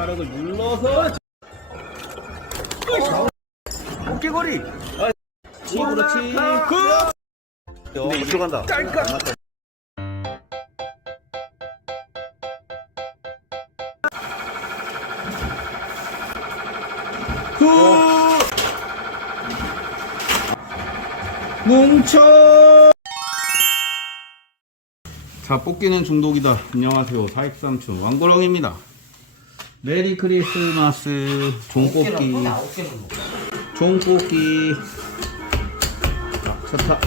화력을 눌러서 어깨거리. 치 그렇지. 그! 근데 이 들어간다. 깔깔 후! 뭉쳐! 자 뽑기는 중독이다. 안녕하세요. 사익삼촌 왕고렁입니다 메리 크리스마스. 종뽑기. 종뽑기. 첫타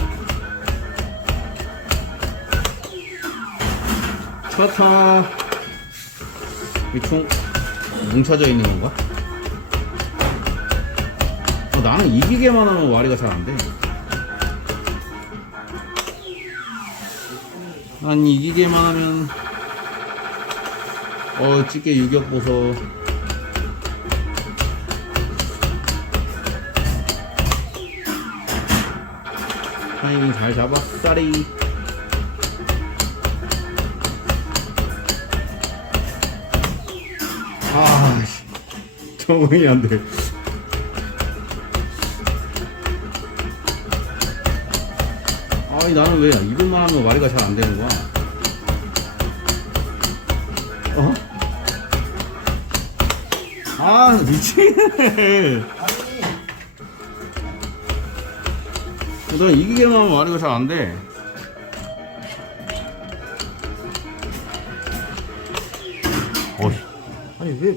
첫타 이총 뭉쳐져 있는 건가? 어, 나는 이기게만 하면 와리가 잘 안 돼. 난 이기게만 하면 어 찌개 유격 보소. 타이밍 잘 잡았다리 아 씨. 적응이 안돼. 아니 나는 왜 이것만 하면 와리가 잘 안 되는 거야 아 미치겠네 난 이기게만 하면 와리가 잘 안 돼. 어이. 아니 왜?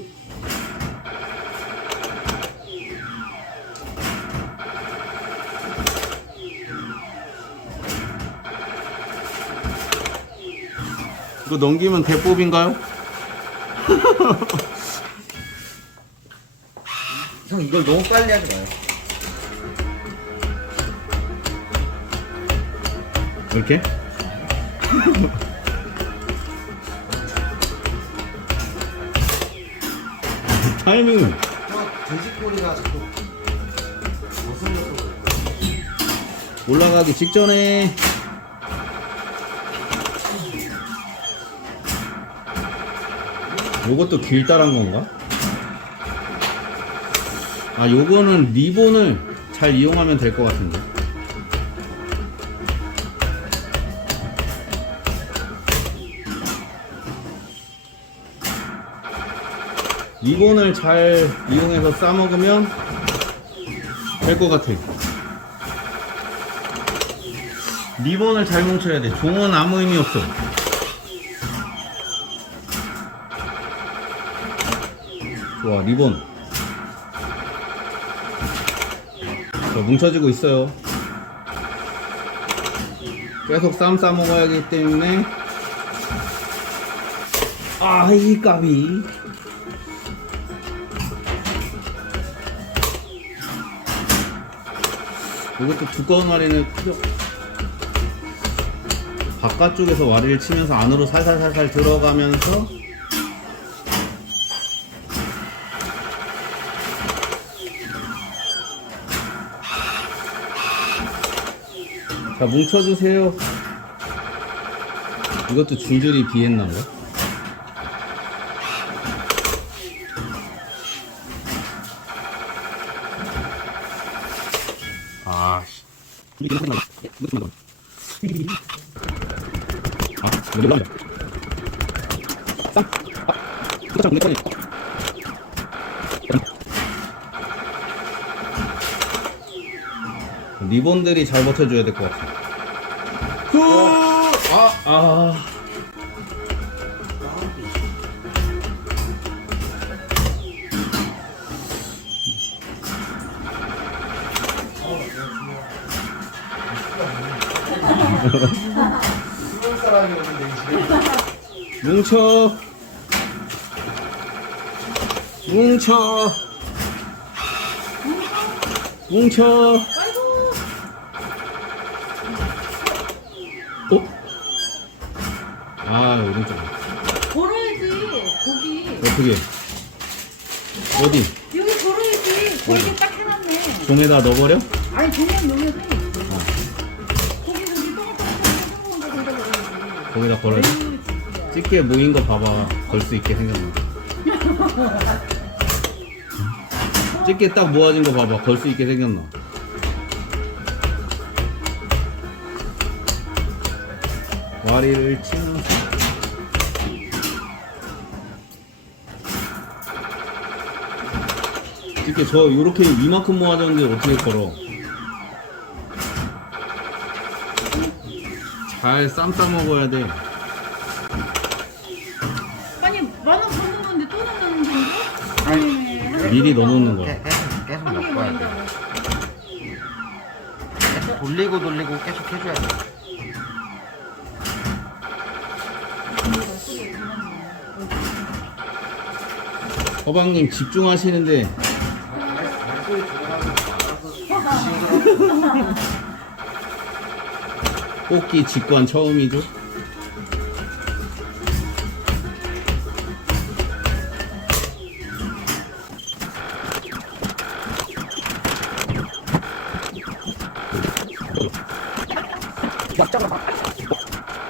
이거 넘기면 대법인가요? 형 이걸 너무 빨리 하지 마요. 이렇게? 타이밍은 저 돼지꼬리가 자꾸 거슬려서 올라가기 직전에 요것도 길다란 건가? 아 요거는 리본을 잘 이용하면 될 것 같은데 리본을 잘 이용해서 싸먹으면 될 것 같아 리본을 잘 뭉쳐야 돼. 종은 아무 의미 없어. 좋아, 리본. 자, 뭉쳐지고 있어요. 계속 쌈 싸 먹어야 하기 때문에. 아이, 까비. 이것도 두꺼운 와리는 필요, 바깥쪽에서 와리를 치면서 안으로 살살살살 들어가면서 자 뭉쳐주세요 이것도 줄줄이 비했나봐 아. 아, 거니. 리본들이 잘 버텨줘야 될 것 같아. 후! 아, 아. 뭉쳐. 뭉쳐. 뭉쳐. 아, 오른쪽. 걸어야지 거기 어떻게? 어디? 여기 걸어야지 거기 딱 해놨네 종에다 넣어버려? 아니 종이랑 여기도 거기 저기 거기다 걸어야지 거기다? 아유 진짜 집게 모인 거 봐봐. 걸 수 있게 생겼네. 집게 딱 모아진 거 봐봐. 걸 수 있게 생겼나? 와리를 치는 집게 저 요렇게 이만큼 모아졌는데 어떻게 걸어? 잘 쌈싸 먹어야 돼. 아니 만원 번 넣었는데 또 넣는 정도? 아니 한 미리 넣어놓는 거야. 계- 계속 계속 한 먹어야 돼. 계속 돌리고 돌리고 계속 해줘야 돼. 서방님 집중하시는데 뽑기 직관 처음이죠?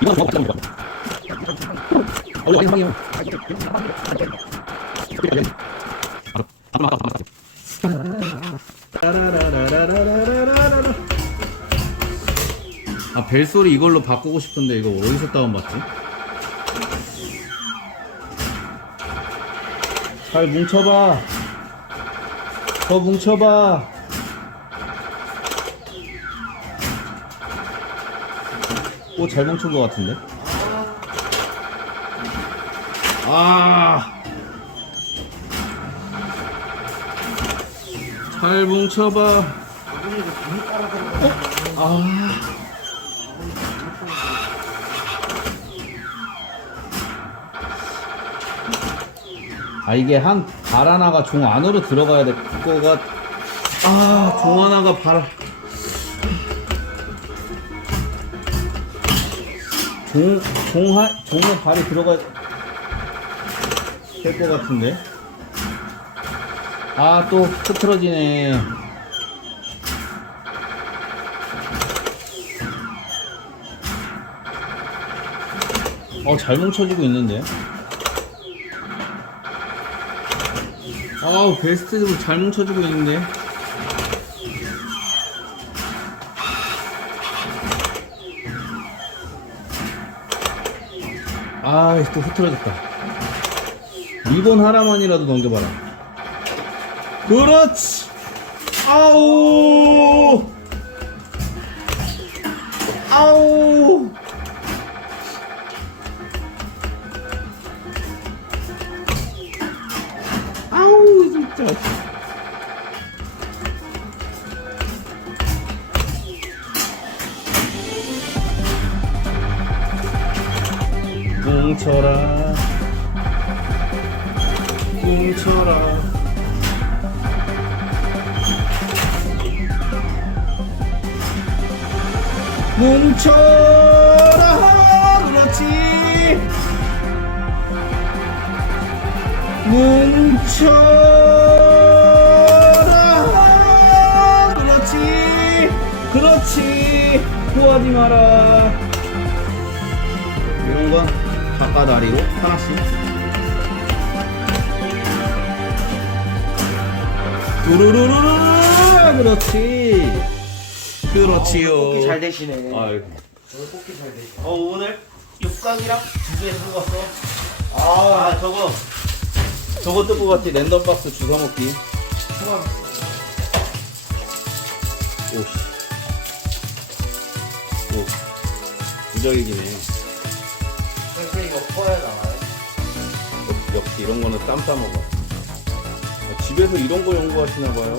이건 뭐 맞다는 거. 얼른 와요. 아 벨소리 이걸로 바꾸고 싶은데 이거 어디서 다운받지? 잘 뭉쳐봐 더 뭉쳐봐 오 잘 뭉친 것 같은데? 아 잘 뭉쳐봐. 어? 아. 아 이게 한발 하나가 종 안으로 들어가야 될 거가 아 종 하나가 발 종, 종하, 종에 발이 들어가 될것 같은데 아, 또, 흐트러지네. 어, 잘 뭉쳐지고 있는데. 아우, 베스트로 잘 뭉쳐지고 있는데. 아, 또 흐트러졌다. 리본 하나만이라도 넘겨봐라. 그렇지. 아우. 아우. 아우 진짜. 뭉쳐라. 뭉쳐라. 뭉쳐라 그렇지 뭉쳐라 그렇지 그렇지. 토하지 마라. 이런 건 바깥다리로 하나씩. 두루루루루 그렇지 그렇지요 뽑기 잘 되시네. 아이고. 오늘 뽑기 잘 되시네. 어 오늘 육각이랑 두개 뽑았어. 아, 아 저거 저것도 뽑았지 랜덤 박스 주워 먹기. 오씨. 오. 무적이기네. 그래서 이거 퍼야 나와요. 역- 역시 이런 거는 쌈 싸먹어. 아, 집에서 이런 거 연구하시나 봐요.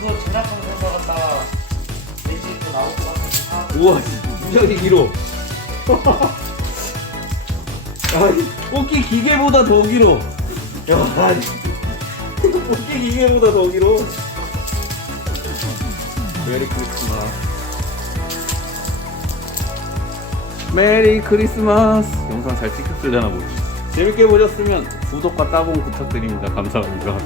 그거 제작한 회사 갔다 우와, 무적이 길어. 아, 뽑기 기계보다 더 길어. 야, 뽑기 기계보다 더 길어. 메리 크리스마스. 메리 크리스마스. 영상 잘 찍혔으려나 보지. 재밌게 보셨으면 구독과 따봉 부탁드립니다. 감사합니다.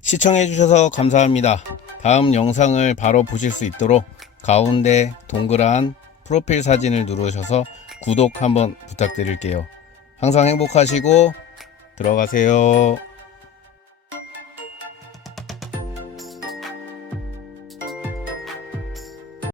시청해주셔서 감사합니다. 다음 영상을 바로 보실 수 있도록 가운데 동그란 프로필 사진을 누르셔서 구독 한번 부탁드릴게요. 항상 행복하시고 들어가세요.